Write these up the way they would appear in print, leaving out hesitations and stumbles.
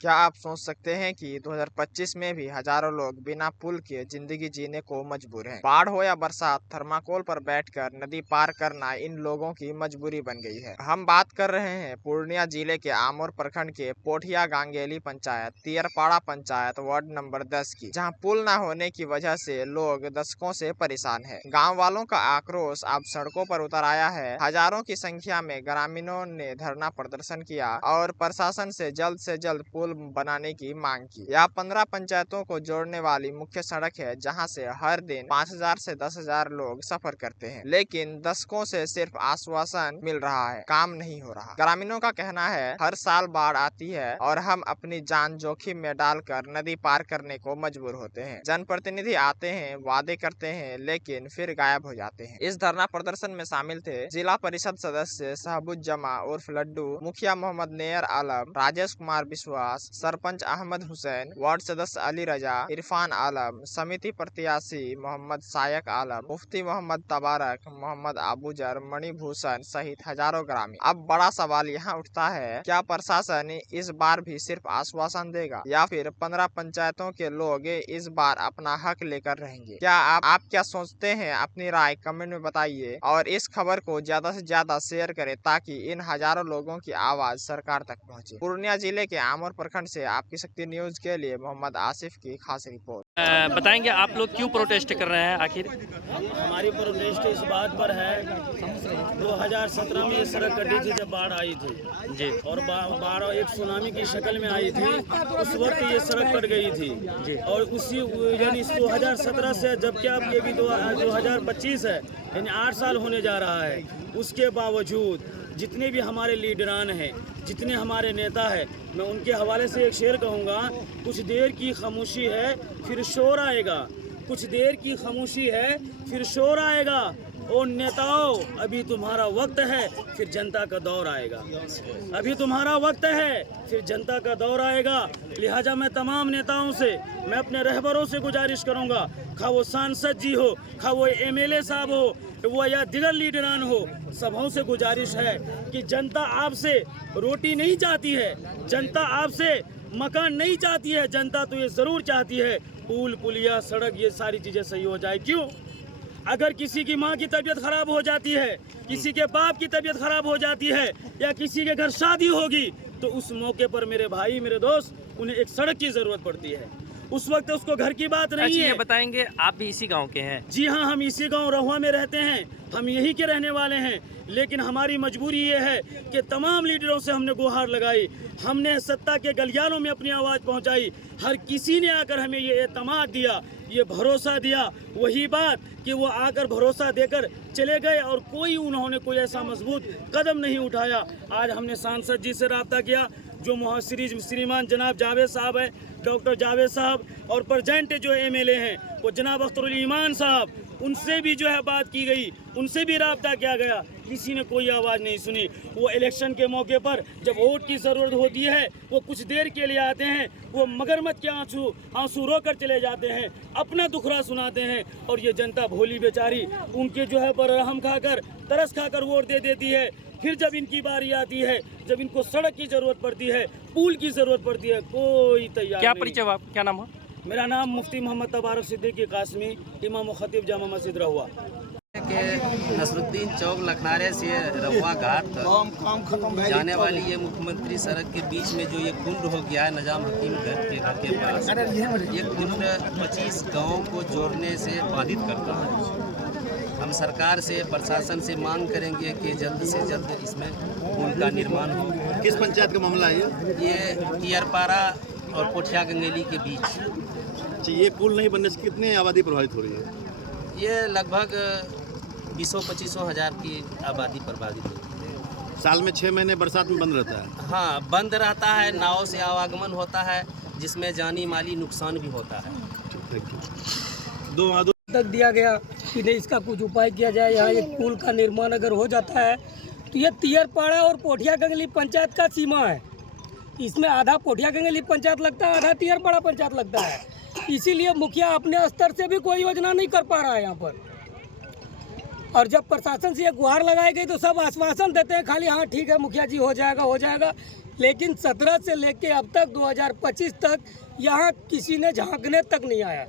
क्या आप सोच सकते हैं कि 2025 में भी हजारों लोग बिना पुल के जिंदगी जीने को मजबूर हैं? बाढ़ हो या बरसात, थर्माकोल पर बैठकर नदी पार करना इन लोगों की मजबूरी बन गई है। हम बात कर रहे हैं पूर्णिया जिले के आमोर प्रखंड के पोठिया गांगेली पंचायत, तियरपाड़ा पंचायत, वार्ड नंबर 10 की, जहां पुल न होने की वजह से लोग दशकों से परेशान है। गाँव वालों का आक्रोश अब सड़कों पर उतर आया है। हजारों की संख्या में ग्रामीणों ने धरना प्रदर्शन किया और प्रशासन से जल्द पुल बनाने की मांग की। यह 15 पंचायतों को जोड़ने वाली मुख्य सड़क है, जहां से हर दिन 5,000 से 10,000 लोग सफर करते हैं, लेकिन दशकों से सिर्फ आश्वासन मिल रहा है, काम नहीं हो रहा। ग्रामीणों का कहना है हर साल बाढ़ आती है और हम अपनी जान जोखिम में डालकर नदी पार करने को मजबूर होते हैं। जनप्रतिनिधि आते हैं, वादे करते हैं, लेकिन फिर गायब हो जाते हैं। इस धरना प्रदर्शन में शामिल थे जिला परिषद सदस्य शहबुज्जमा उर्फ लड्डू, मुखिया मोहम्मद नेयर आलम, राजेश कुमार विश्वास, सरपंच अहमद हुसैन, वार्ड सदस्य अली रजा, इरफान आलम, समिति प्रत्याशी मोहम्मद सायक आलम, मुफ्ती मोहम्मद तबारक, मोहम्मद आबूजर, मणिभूषण सहित हजारों ग्रामीण। अब बड़ा सवाल यहाँ उठता है, क्या प्रशासन इस बार भी सिर्फ आश्वासन देगा या फिर 15 पंचायतों के लोग इस बार अपना हक लेकर रहेंगे? क्या आप क्या सोचते हैं? अपनी राय कमेंट में बताइए और इस खबर को ज्यादा से ज्यादा शेयर करें ताकि इन हजारों लोगों की आवाज सरकार तक पहुँचे। पूर्णिया जिले के आमोर प्रखंड से आपकी शक्ति न्यूज के लिए मोहम्मद आसिफ की खास रिपोर्ट। बताएंगे आप लोग क्यों प्रोटेस्ट कर रहे हैं आखिर? हमारी प्रोटेस्ट इस बात पर है, 2017 में ये सड़क कटी थी जब बाढ़ आई थी जी, और बाढ़ एक सुनामी की शक्ल में आई थी। उस वक्त ये सड़क कट गई थी जी। और उसी यानी 2017 से जबकि अब ये भी 2025 है, यानी 8 साल होने जा रहा है। उसके बावजूद जितने भी हमारे लीडरान हैं, जितने हमारे नेता हैं, मैं उनके हवाले से एक शेर कहूँगा, कुछ देर की खामोशी है फिर शोर आएगा, कुछ देर की खामोशी है फिर शोर आएगा। ओ नेताओं, अभी तुम्हारा वक्त है फिर जनता का दौर आएगा, अभी तुम्हारा वक्त है फिर जनता का दौर आएगा। लिहाजा मैं तमाम नेताओं से, मैं अपने रहबरों से गुजारिश करूंगा, खा वो सांसद जी हो, खा वो MLA साहब हो, वो या दिगर लीडरान हो, सबों से गुजारिश है कि जनता आपसे रोटी नहीं चाहती है, जनता आपसे मकान नहीं चाहती है, जनता तो ये ज़रूर चाहती है पुल पुलिया सड़क ये सारी चीज़ें सही हो जाए। क्यों? अगर किसी की माँ की तबीयत खराब हो जाती है, किसी के बाप की तबीयत खराब हो जाती है या किसी के घर शादी होगी, तो उस मौके पर मेरे भाई मेरे दोस्त, उन्हें एक सड़क की ज़रूरत पड़ती है। उस वक्त उसको घर की बात नहीं है। ये बताएंगे आप भी इसी गांव के हैं? जी हाँ, हम इसी गांव रहुआ में रहते हैं, हम यहीं के रहने वाले हैं, लेकिन हमारी मजबूरी ये है कि तमाम लीडरों से हमने गुहार लगाई, हमने सत्ता के गलियारों में अपनी आवाज़ पहुंचाई, हर किसी ने आकर हमें ये एतमाद दिया, ये भरोसा दिया, वही बात कि वो आकर भरोसा देकर चले गए और कोई उन्होंने कोई ऐसा मजबूत कदम नहीं उठाया। आज हमने सांसद जी से रब्ता किया, जो श्रीमान जनाब जावेद साहब है, डॉक्टर जावेद साहब, और प्रेजेंट जो MLA हैं वो जनाब अख्तरुल ईमान साहब, उनसे भी जो है बात की गई, उनसे भी रब्ता किया गया, किसी ने कोई आवाज़ नहीं सुनी। वो इलेक्शन के मौके पर जब वोट की ज़रूरत होती है, वो कुछ देर के लिए आते हैं, वो मगरमच्छ के आंसू रोकर चले जाते हैं, अपना दुखड़ा सुनाते हैं, और ये जनता भोली बेचारी उनके जो है बरहम खाकर तरस खाकर वोट दे देती है। फिर जब इनकी बारी आती है, जब इनको सड़क की ज़रूरत पड़ती है, पुल की ज़रूरत पड़ती है, कोई तैयार क्या नहीं। परिचय आप, क्या नाम है? मेरा नाम मुफ्ती मोहम्मद तबारक सिद्दीकी कासमी, इमाम खतीब जामा मस्जिद रहुआ के नसरुद्दीन चौक लखनारे से रहुआ घाट तक जाने वाली ये मुख्यमंत्री सड़क के बीच में जो ये कुंड हो गया है निजाम हकीम घर के पास, ये कुंड 25 गाँव को जोड़ने से बाधित करता है। हम सरकार से, प्रशासन से मांग करेंगे कि जल्द से जल्द इसमें पुल का निर्माण हो। किस पंचायत का मामला है ये तियरपाड़ा और पोठिया गंगेली के बीच। अच्छा, ये पुल नहीं बनने से कितनी आबादी प्रभावित हो रही है? ये लगभग 20-25 हज़ार की आबादी प्रभावित होती है। साल में 6 महीने बरसात में बंद रहता है? हाँ, बंद रहता है, नाव से आवागमन होता है, जिसमें जानी माली नुकसान भी होता है। Thank you. तक दिया गया कि नहीं, इसका कुछ उपाय किया जाए। यहाँ एक पुल का निर्माण अगर हो जाता है तो ये तियरपाड़ा और पोठिया गंगेली पंचायत का सीमा है, इसमें आधा पोठिया गंगेली पंचायत लगता है, आधा तियरपाड़ा पंचायत लगता है। इसीलिए मुखिया अपने स्तर से भी कोई योजना नहीं कर पा रहा है यहाँ पर। और जब प्रशासन से ये गुहार लगाई गई तो सब आश्वासन देते हैं खाली, हाँ ठीक है मुखिया जी हो जाएगा हो जाएगा, लेकिन 17 से लेके अब तक 2025 तक यहाँ किसी ने झांकने तक नहीं आया।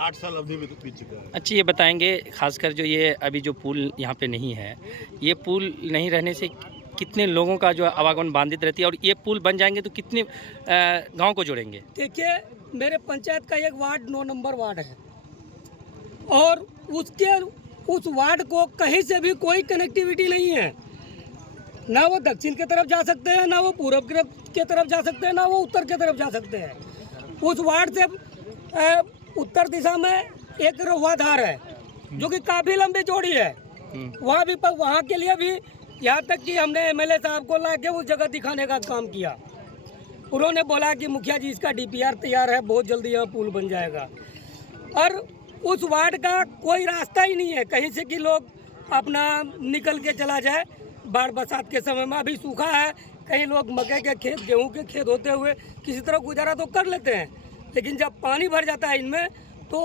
8 साल अवधि बीत चुका है। अच्छा, ये बताएंगे खासकर जो ये अभी जो पुल यहाँ पे नहीं है, ये पुल नहीं रहने से कितने लोगों का जो आवागमन बाधित रहती है, और ये पुल बन जाएंगे तो कितने गांव को जोड़ेंगे? देखिए, मेरे पंचायत का एक वार्ड 9 नंबर वार्ड है, और उस वार्ड को कहीं से भी कोई कनेक्टिविटी नहीं है। ना वो दक्षिण की तरफ जा सकते हैं, ना वो पूर्व की तरफ जा सकते हैं, ना वो उत्तर की तरफ जा सकते हैं। उस वार्ड से उत्तर दिशा में एक रहुआ धार है जो कि काफ़ी लंबी चौड़ी है। वहाँ के लिए भी यहाँ तक कि हमने एमएलए साहब को ला के उस जगह दिखाने का काम किया। उन्होंने बोला कि मुखिया जी, इसका डीपीआर तैयार है, बहुत जल्दी यहाँ पुल बन जाएगा। और उस वार्ड का कोई रास्ता ही नहीं है कहीं से कि लोग अपना निकल के चला जाए। बाढ़ बरसात के समय में अभी सूखा है, कई लोग मकई के खेत, गेहूं के खेत होते हुए किसी तरह गुजारा तो कर लेते हैं, लेकिन जब पानी भर जाता है इनमें तो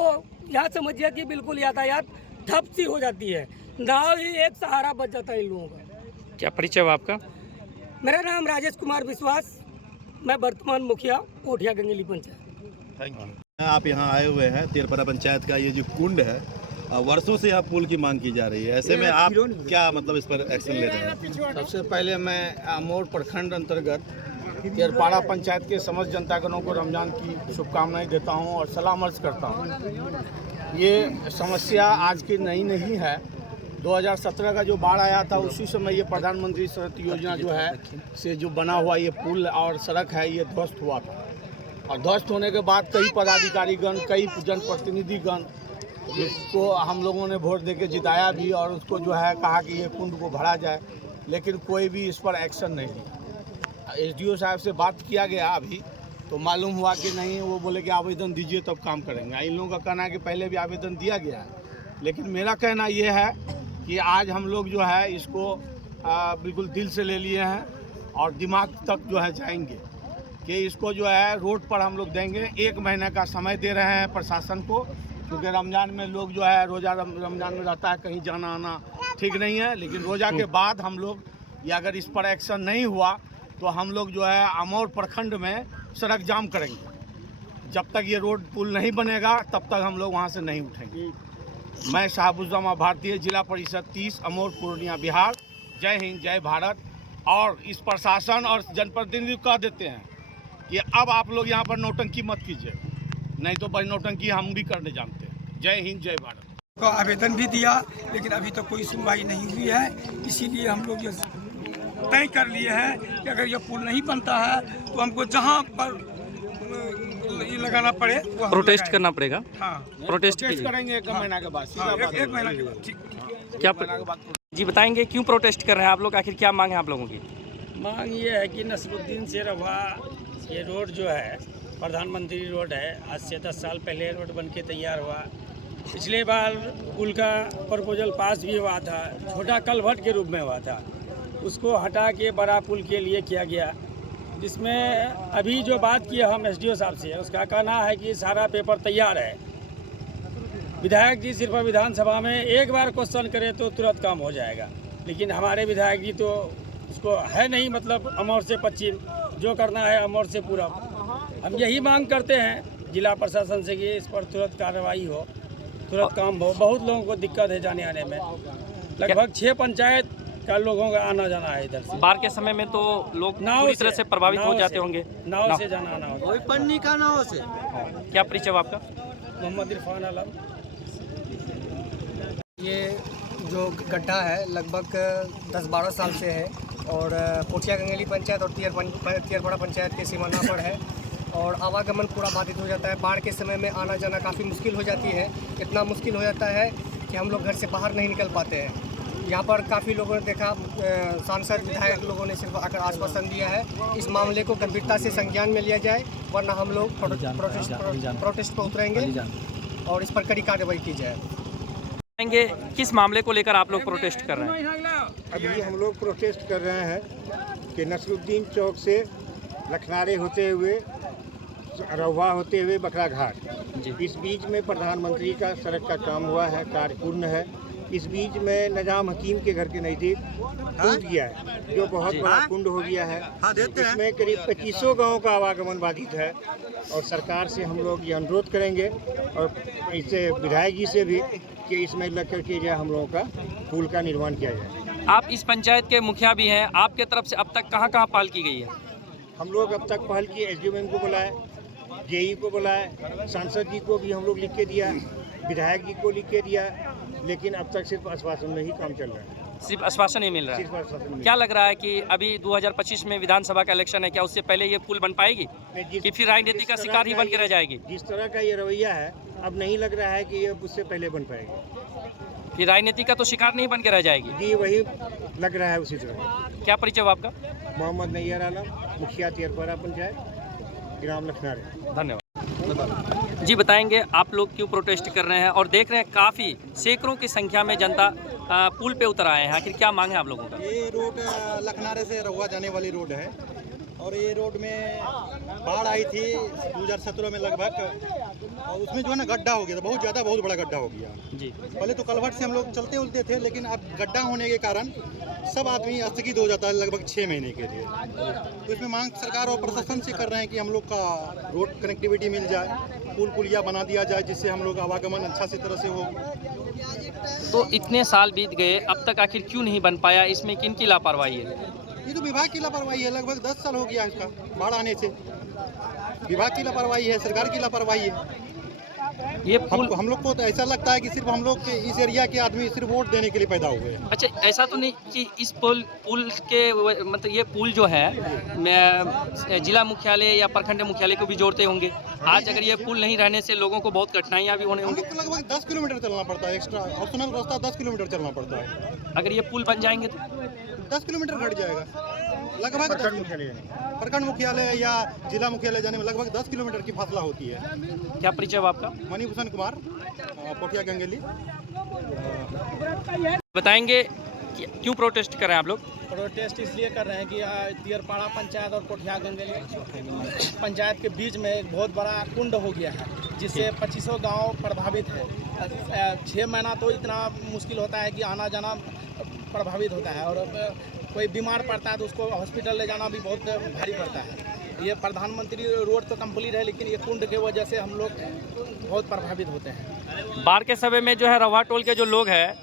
यहाँ समझिए कि बिल्कुल यातायात ठप सी हो जाती है। नाव ही एक सहारा बच जाता है इन लोगों का। क्या परिचय हुआ आपका? मेरा नाम राजेश कुमार विश्वास, मैं वर्तमान मुखिया पोठिया गंगेली पंचायत। Thank you. आप यहाँ आए हुए हैं तेरपरा पंचायत का ये जो कुंड है, वर्षों से यहाँ पुल की मांग की जा रही है, ऐसे में आप क्या मतलब इस पर एक्शन ले रहे हैं? सबसे पहले मैं अमोर प्रखंड अंतर्गत तेरपाड़ा पंचायत के समस्त जनतागणों को रमजान की शुभकामनाएं देता हूं और सलाम अर्ज करता हूं। ये समस्या आज की नई नहीं है। 2017 का जो बाढ़ आया था उसी समय ये प्रधानमंत्री सड़क योजना जो है से जो बना हुआ ये पुल और सड़क है, ये ध्वस्त हुआ था। और ध्वस्त होने के बाद कई पदाधिकारीगण, कई जनप्रतिनिधिगण जिसको हम लोगों ने वोट देके जिताया भी, और उसको जो है कहा कि ये कुंड को भरा जाए, लेकिन कोई भी इस पर एक्शन नहीं लिया। एसडीओ साहब से बात किया गया अभी, तो मालूम हुआ कि नहीं, वो बोले कि आवेदन दीजिए तब काम करेंगे। इन लोगों का कहना है कि पहले भी आवेदन दिया गया है, लेकिन मेरा कहना ये है कि आज हम लोग जो है इसको बिल्कुल दिल से ले लिए हैं और दिमाग तक जो है जाएंगे कि इसको जो है रोड पर हम लोग देंगे। 1 महीने का समय दे रहे हैं प्रशासन को, क्योंकि रमज़ान में लोग जो है रोज़ा रमज़ान में रहता है, कहीं जाना आना ठीक नहीं है। लेकिन रोज़ा के बाद हम लोग, या अगर इस पर एक्शन नहीं हुआ तो हम लोग जो है अमौर प्रखंड में सड़क जाम करेंगे। जब तक ये रोड पुल नहीं बनेगा तब तक हम लोग वहाँ से नहीं उठेंगे। मैं शाहबुज़्ज़मा भारतीय, जिला परिषद 30, अमौर पूर्णिया, बिहार। जय हिंद, जय भारत। और इस प्रशासन और जनप्रतिनिधि कह देते हैं कि अब आप लोग यहाँ पर नौटंकी मत कीजिए, नहीं तो बड़ी नौटंकी हम भी करने जानते हैं। जय हिंद, जय भारत। तो आवेदन भी दिया, लेकिन अभी तक कोई सुनवाई नहीं हुई है। इसीलिए हम लोग ये तय कर लिए हैं कि अगर ये पुल नहीं बनता है तो हमको जहाँ पर ये लगाना पड़े वो प्रोटेस्ट करना पड़ेगा। हाँ, प्रोटेस्ट करेंगे 1 महीना के बाद। एक महीना के बाद। ठीक। क्या जी बताएंगे, क्यों प्रोटेस्ट कर रहे हैं आप लोग? आखिर क्या मांग है आप लोगों की? मांग ये है कि नसरुद्दीन से रवा ये रोड जो है प्रधानमंत्री रोड है, आज से 10 साल पहले रोड बन के तैयार हुआ। पिछले बार पुल का प्रपोजल पास भी हुआ था, छोटा कलभट के रूप में हुआ था, उसको हटा के बड़ा पुल के लिए किया गया। जिसमें अभी जो बात की हम एसडीओ साहब से, उसका कहना है कि सारा पेपर तैयार है। विधायक जी सिर्फ विधानसभा में एक बार क्वेश्चन करें तो तुरंत काम हो जाएगा, लेकिन हमारे विधायक जी तो उसको है नहीं, मतलब अमौर से पश्चिम जो करना है अमौर से पूरब। हम यही मांग करते हैं जिला प्रशासन से कि इस पर तुरंत कार्रवाई हो, तुरंत काम हो। बहुत लोगों को दिक्कत है जाने आने में, लगभग 6 पंचायत का लोगों का आना जाना है इधर से। बाढ़ के समय में तो लोग पूरी तरह से प्रभावित हो जाते होंगे। नाव से जाना आना होगा। पन्नी का नाव से। क्या परिचय हुआ आपका? मोहम्मद इरफान आलम। ये जो गड्ढा है लगभग 10-12 साल से है और पोठिया गंगेली पंचायत और तियरपाड़ा पंचायत के सीमाना पर है और आवागमन पूरा बाधित हो जाता है। बाढ़ के समय में आना जाना काफ़ी मुश्किल हो जाती है। इतना मुश्किल हो जाता है कि हम लोग घर से बाहर नहीं निकल पाते हैं। यहाँ पर काफ़ी लोगों ने देखा, सांसद विधायक लोगों ने सिर्फ आकर आश्वासन दिया है इस मामले को गंभीरता से संज्ञान में लिया जाए, वरना हम लोग प्रोटेस्ट पर उतरेंगे और इस पर कड़ी कार्रवाई की जाए। किस मामले को लेकर आप लोग प्रोटेस्ट कर रहे हैं? अभी हम लोग प्रोटेस्ट कर रहे हैं कि नसरुद्दीन चौक से लखनारे होते हुए, रहुआ होते हुए बकरा घाट, इस बीच में प्रधानमंत्री का सड़क का काम हुआ है, कार्य पूर्ण है। इस बीच में निजाम हकीम के घर के नज़दीक टूट गया है, जो बहुत बड़ा कुंड हो गया है। इसमें करीब 2500 गाँव का आवागमन बाधित है और सरकार से हम लोग ये अनुरोध करेंगे और इससे विधायक जी से भी कि इसमें लग कर के जो हम लोगों का पुल का निर्माण किया जाए। आप इस पंचायत के मुखिया भी हैं, आपके तरफ से अब तक कहाँ पहल की गई है? हम लोग अब तक पहल की, एसडीएम को बुलाए, जेई को बुलाए, सांसद जी को भी हम लोग लिख के दिया, विधायक जी को लिख के दिया, लेकिन अब तक सिर्फ आश्वासन में ही काम चल रहा है। सिर्फ आश्वासन ही मिल रहा सिर्फ है। आश्वासन मिल क्या लग रहा है कि अभी 2025 में विधानसभा का इलेक्शन है, क्या उससे पहले ये पुल बन पाएगी कि फिर राजनीति का शिकार ही बन के रह जाएगी? जिस तरह का ये रवैया है, अब नहीं लग रहा है कि ये उससे पहले बन पाएगी। कि राजनीति का तो शिकार नहीं बन के रह जाएगी? जी वही लग रहा है उसी तरह। क्या परिचय हो आपका? मोहम्मद नैयर आलम, मुखिया तियरपाड़ा पंचायत, ग्राम लखनारे। धन्यवाद जी। बताएंगे आप लोग क्यों प्रोटेस्ट कर रहे हैं और देख रहे हैं काफ़ी सैकड़ों की संख्या में जनता पुल पे उतर आए हैं, आखिर क्या मांग है आप लोगों का? ये रोड लखनारे से रहुआ जाने वाली रोड है और ये रोड में बाढ़ आई थी 2017 में लगभग, और उसमें जो है ना गड्ढा हो गया था, बहुत ज़्यादा, बहुत बड़ा गड्ढा हो गया जी। पहले तो कलवट से हम लोग चलते उलते थे, लेकिन अब गड्ढा होने के कारण सब आदमी स्थगित हो जाता है लगभग 6 महीने के लिए। तो इसमें मांग सरकार और प्रशासन से कर रहे हैं कि हम लोग का रोड कनेक्टिविटी मिल जाए, पुल पुलिया बना दिया जाए, जिससे हम लोग आवागमन अच्छा से तरह से हो। तो इतने साल बीत गए, अब तक आखिर क्यों नहीं बन पाया? इसमें किन की लापरवाही है? ये तो विभाग की लापरवाही है, लगभग 10 साल हो गया इसका बाढ़ आने से। विभाग की लापरवाही है, सरकार की लापरवाही है। ये पुल हम लोग को तो ऐसा लगता है कि सिर्फ हम लोग के इस एरिया के आदमी सिर्फ वोट देने के लिए पैदा हुए हैं। अच्छा, ऐसा तो नहीं कि इस पुल के मतलब ये पुल जो है जिला मुख्यालय या प्रखंड मुख्यालय को भी जोड़ते होंगे। आज अगर ये पुल नहीं रहने से लोगों को बहुत कठिनाइयाँ भी होने होंगी। लगभग 10 किलोमीटर चलना पड़ता है, एक्स्ट्रा ऑप्शनल रास्ता 10 किलोमीटर चलना पड़ता है। अगर ये पुल बन जाएंगे तो 10 किलोमीटर घट जाएगा लगभग। प्रखंड मुख्यालय या जिला मुख्यालय जाने में लगभग 10 किलोमीटर की फासला होती है। क्या परिचय हो आपका? मणिभूषण कुमार, पोठिया गंगेली। बताएंगे क्यों प्रोटेस्ट कर रहे हैं आप लोग? प्रोटेस्ट इसलिए कर रहे हैं कि तियरपाड़ा पंचायत और पोठिया गंगेली पंचायत के बीच में एक बहुत बड़ा कुंड हो गया है, जिससे 2500 गांव प्रभावित है। 6 महीना तो इतना मुश्किल होता है कि आना जाना प्रभावित होता है, और कोई बीमार पड़ता है तो उसको हॉस्पिटल ले जाना भी बहुत भारी पड़ता है। ये प्रधानमंत्री रोड तो कंप्लीट है, लेकिन ये कुंड के वजह से हम लोग बहुत प्रभावित होते हैं। बाढ़ के समय में जो है रवा टोल के जो लोग हैं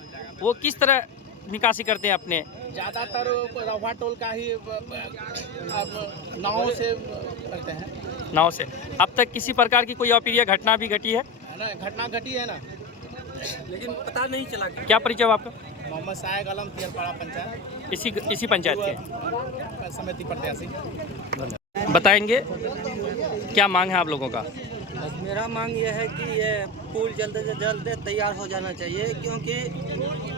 वो किस तरह निकासी करते हैं अपने? ज़्यादातर रवा टोल का ही नाव से करते हैं। नाव से। अब तक किसी प्रकार की कोई अप्रिय घटना भी घटी है? घटना घटी है ना, लेकिन पता नहीं चला। क्या परिचय हो आपका? मोहम्मद सायद आलम, तियरपाड़ा पंचायत, इसी पंचायत के समिति प्रत्याशी। बताएंगे क्या मांग है आप लोगों का? मेरा मांग ये है कि ये पुल जल्द से जल्द तैयार हो जाना चाहिए, क्योंकि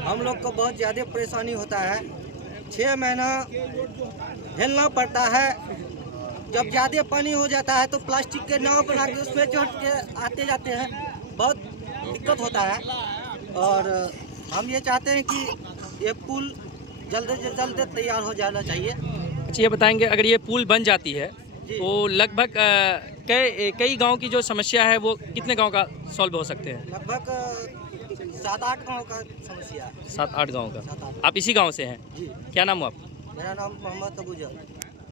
हम लोग को बहुत ज़्यादा परेशानी होता है। 6 महीना झेलना पड़ता है। जब ज़्यादा पानी हो जाता है तो प्लास्टिक के नाव बना के उसमें चढ़ के आते जाते हैं, बहुत दिक्कत होता है। और हम ये चाहते हैं कि ये पुल जल्द से जल्द तैयार हो जाना चाहिए। अच्छा, ये बताएंगे अगर ये पुल बन जाती है तो लगभग कई गांव की जो समस्या है वो कितने गांव का सॉल्व हो सकते हैं? लगभग 7-8 गाँव का समस्या है। 7-8 गांव का। आप इसी गांव से हैं? जी। क्या नाम हो आपका? मेरा नाम मोहम्मद अबूजर।